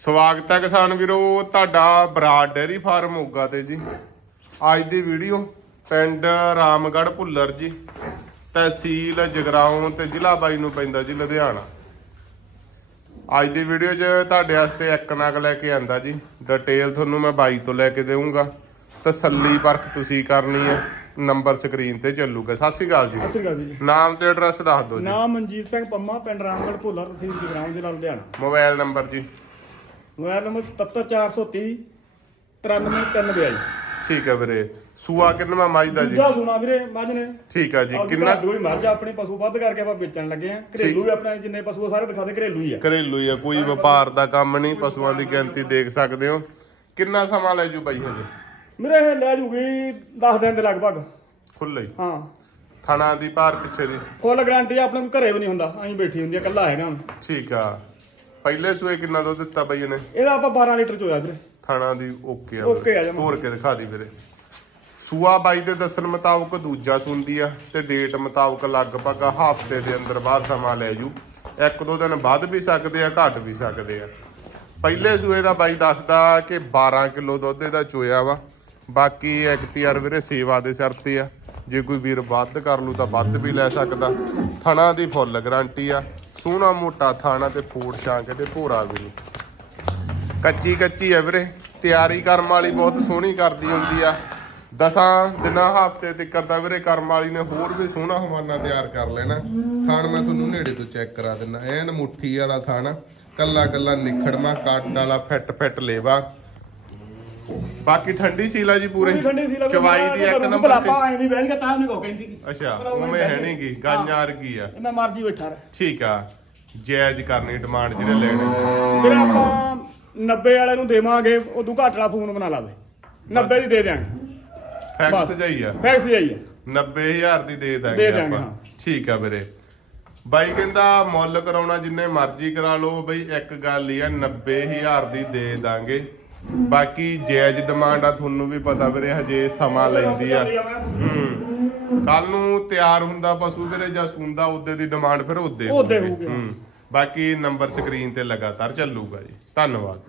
ਸਵਾਗਤ ਹੈ ਕਿਸਾਨ ਵੀਰੋ ਤੁਹਾਡਾ ਬਰਾਡ ਡੇਅਰੀ ਫਾਰਮ ਮੋਗਾ ਤੇ ਜੀ। ਅੱਜ ਦੀ ਵੀਡੀਓ ਪਿੰਡ ਰਾਮਗੜ੍ਹ ਭੁੱਲਰ ਜੀ ਤਹਿਸੀਲ ਜਗਰਾਉਂ ਤੇ ਜ਼ਿਲ੍ਹਾ ਬਾਈ ਨੂੰ ਪੈਂਦਾ ਜੀ ਲੁਧਿਆਣਾ। ਅੱਜ ਦੀ ਵੀਡੀਓ 'ਚ ਤੁਹਾਡੇ ਵਾਸਤੇ ਇੱਕ ਨਗ ਲੈ ਕੇ ਆਂਦਾ ਜੀ। ਡਿਟੇਲ ਤੁਹਾਨੂੰ ਮੈਂ ਬਾਈ ਤੋਂ ਲੈ ਕੇ ਦੇਵਾਂਗਾ ਤਸੱਲੀ ਪਰਖ ਤੁਸੀਂ ਕਰਨੀ ਹੈ ਨੰਬਰ ਸਕਰੀਨ ਤੇ ਚੱਲੂਗਾ। ਸਤਿ ਸ਼੍ਰੀ ਅਕਾਲ ਜੀ। ਸਤਿ ਸ਼੍ਰੀ ਅਕਾਲ ਜੀ। ਨਾਮ ਤੇ ਐਡਰੈਸ ਦੱਸ ਦਿਓ ਜੀ। ਨਾਮ ਮਨਜੀਤ ਸਿੰਘ ਪੰਮਾ ਪਿੰਡ ਰਾਮਗੜ੍ਹ ਭੋਲਾ ਤਹਿਸੀਲ ਜਗਰਾਉਂ ਜ਼ਿਲ੍ਹਾ ਲੁਧਿਆਣਾ। ਮੋਬਾਈਲ ਨੰਬਰ ਜੀ। ਮੋਬਾਈਲ ਨੰਬਰ 77430 93342 ਠੀਕ ਹੈ ਵੀਰੇ। ਸੂਆ ਕਿੰਨਵਾ ਮੱਝ ਦਾ ਜੀ? ਦੂਜਾ ਸੁਣਾ ਵੀਰੇ ਮੱਝ ਨੇ। ਠੀਕ ਆ ਜੀ ਕਿੰਨਾ ਕਿੰਨਾ ਦੋ ਹੀ ਮੱਝ ਆਪਣੇ ਪਸ਼ੂ ਵੱਧ ਕਰਕੇ ਆਪਾਂ ਵੇਚਣ ਲੱਗੇ ਆ। ਘਰੇਲੂ ਵੀ ਆਪਣੇ ਜਿੰਨੇ ਪਸ਼ੂ ਆ ਸਾਰੇ ਦਿਖਾ ਦੇ ਘਰੇਲੂ ਹੀ ਆ। ਘਰੇਲੂ ਹੀ ਆ ਕੋਈ ਵਪਾਰ ਦਾ ਕੰਮ ਨਹੀਂ ਪਸ਼ੂਆਂ ਦੀ ਗਿਣਤੀ ਦੇਖ ਸਕਦੇ ਹੋ। ਕਿੰਨਾ ਸਮਾਂ ਲੈ ਜੂ ਬਾਈ ਹਜੇ? ਮੇਰੇ ਇਹ ਲੈ ਜੂਗੀ 10 ਦਿਨ ਦੇ ਲਗਭਗ। ਖੁੱਲੇ ਹੀ। ਹਾਂ। ਥਣਾ ਦੀ ਭਾਰ ਪਿੱਛੇ ਦੀ। ਫੁੱਲ ਗਾਰੰਟੀ ਆਪਣੇ ਕੋਲ ਘਰੇ ਵੀ ਨਹੀਂ ਹੁੰਦਾ ਐਂ ਬੈਠੀ ਹੁੰਦੀ ਆ ਕੱਲਾ ਹੈਗਾ। ਠੀਕ ਆ। ਪਹਿਲੇ ਸੂਏ ਕਿੰਨਾ ਦੁੱਧ ਦਿੱਤਾ ਬਾਈ ਨੇ ਇਹਦਾ ਆਪਾਂ 12 ਲੀਟਰ ਚੋਇਆ ਵੀਰੇ। ਥਣਾ ਦੀ ਓਕੇ ਆ Okay ਆ ਜਮਾਂ। ਹੋਰ ਕੇ ਦਿਖਾ ਦੀ ਵੀਰੇ। ਸੂਆ ਬਾਈ ਦੇ ਦੱਸਣ ਮੁਤਾਬਕ ਦੂਜਾ ਸੁੰਦੀ ਆ ਤੇ ਡੇਟ ਮੁਤਾਬਕ ਲਗਭਗ ਹਫ਼ਤੇ ਦੇ ਅੰਦਰ ਬਾਹਰ ਸਮਾਂ ਲੈ ਜੂ। ਇੱਕ ਦੋ ਦਿਨ ਵੱਧ ਵੀ ਸਕਦੇ ਆ ਘਟ ਵੀ ਸਕਦੇ ਆ। ਪਹਿਲੇ ਸੂਏ ਦਾ ਬਾਈ ਦੱਸਦਾ ਕਿ 12 ਕਿਲੋ ਦੁੱਧ ਇਹਦਾ ਚੋਇਆ ਵਾ। ਬਾਕੀ ਐਕਟੀਆਰ ਵੀਰੇ ਸੇਵਾ ਦੇ ਸਿਰ ਤੇ ਆ। ਜੇ ਕੋਈ ਵੀਰ ਵੱਧ ਕਰ ਲੂ ਤਾਂ ਵੱਧ ਵੀ ਲੈ ਸਕਦਾ। ਥਣਾ ਦੀ ਫੁੱਲ ਗਾਰੰਟੀ ਆ। ਸੋਹਣਾ ਮੋਟਾ ਥਾਣਾ ਤੇ ਫੂਡ ਸ਼ਾਂਕ ਤੇ ਭੋਰਾ ਵੀ ਨਹੀਂ। ਕੱਚੀ ਕੱਚੀ ਹੈ ਵੀਰੇ। ਤਿਆਰੀ ਕਰਮ ਵਾਲੀ ਬਹੁਤ ਸੋਹਣੀ ਕਰਦੀ ਹੁੰਦੀ ਆ। ਦਸਾਂ ਦਿਨਾਂ ਹਫ਼ਤੇ ਤੱਕ ਦਾ ਵੀਰੇ ਕਰਮ ਵਾਲੀ ਨੇ ਹੋਰ ਵੀ ਸੋਹਣਾ ਹਵਾਨਾ ਤਿਆਰ ਕਰ ਲੈਣਾ। ਥਾਣ ਮੈਂ ਤੁਹਾਨੂੰ ਨੇੜੇ ਤੋਂ ਚੈੱਕ ਕਰਾ ਦਿੰਦਾ। ਐਨ ਮੁੱਠੀ ਵਾਲਾ ਥਾਣਾ। ਕੱਲਾ ਕੱਲਾ ਨਿਖੜਮਾ ਕੱਟ ਵਾਲਾ, ਫਿੱਟ ਫਿੱਟ ਲੇਵਾ। ਬਾਕੀ ਠੰਡੀ ਸੀਲਾ ਜੀ ਪੂਰੇ। ਪੂਰੀ ਠੰਡੀ ਸੀ ਲੱਗ ਚਵਾਈ ਦੀ ਇੱਕ ਨੰਬਰ ਬਲਾਪਾ ਐਂ ਵੀ ਬਹਿ ਗਿਆ ਤਾਂ ਵੀ ਕੋ ਕਹਿੰਦੀ। ਅੱਛਾ ਉਵੇਂ ਹੈ ਨੀ ਗੀ ਗਾਂਜਾਂ ਵਰਗੀ ਆ? ਇਹਨਾਂ ਮਰਜ਼ੀ ਬੈਠਾ ਰਹਿ। ਠੀਕ ਆ ਜਾਇਜ਼ ਕਰਨੀ ਡਿਮਾਂਡ ਜਿਹੜੇ ਲੈਣੇ। ਵੀਰੇ ਆਪਾਂ 90 ਵਾਲੇ ਨੂੰ ਦੇਵਾਂਗੇ ਉਦੋਂ ਘੱਟ ਵਾਲਾ ਫੋਨ ਬਣਾ ਲਾਵੇ। 90 ਦੀ ਦੇ ਦਿਆਂਗੇ। ਫੈਕਸ ਜਾਈ ਆ। ਫੈਕਸ ਜਾਈ ਹੈ 90000 ਦੀ ਦੇ ਦੇ ਦਾਂਗੇ ਆਪਾਂ। ਠੀਕ ਆ ਵੀਰੇ। ਬਾਈ ਕਹਿੰਦਾ ਮੁੱਲ ਕਰਾਉਣਾ ਜਿੰਨੇ ਮਰਜ਼ੀ ਕਰਾ ਲਓ। ਬਈ ਇੱਕ ਗੱਲ ਹੀ ਆ 90000 ਦੀ ਦੇ ਦਾਂਗੇ। ਬਾਕੀ ਜਾਇਜ਼ ਡਿਮਾਂਡ ਆ ਤੁਹਾਨੂੰ ਵੀ ਪਤਾ ਵੀਰੇ ਹਜੇ ਸਮਾਂ ਲੈਂਦੀ ਆ। ਹੂੰ। ਕੱਲ ਨੂੰ ਤਿਆਰ ਹੁੰਦਾ ਪਸ਼ੂ ਵੀਰੇ ਜਾਂ ਸੁੰਦਾ ਉਹਦੇ ਦੀ ਡਿਮਾਂਡ ਫਿਰ ਉਹਦੇ ਉਹਦੇ ਹੋਊਗੀ। ਹੂੰ। ਬਾਕੀ ਨੰਬਰ ਸਕਰੀਨ ਤੇ ਲਗਾਤਾਰ ਚੱਲੂਗਾ ਜੀ। ਧੰਨਵਾਦ।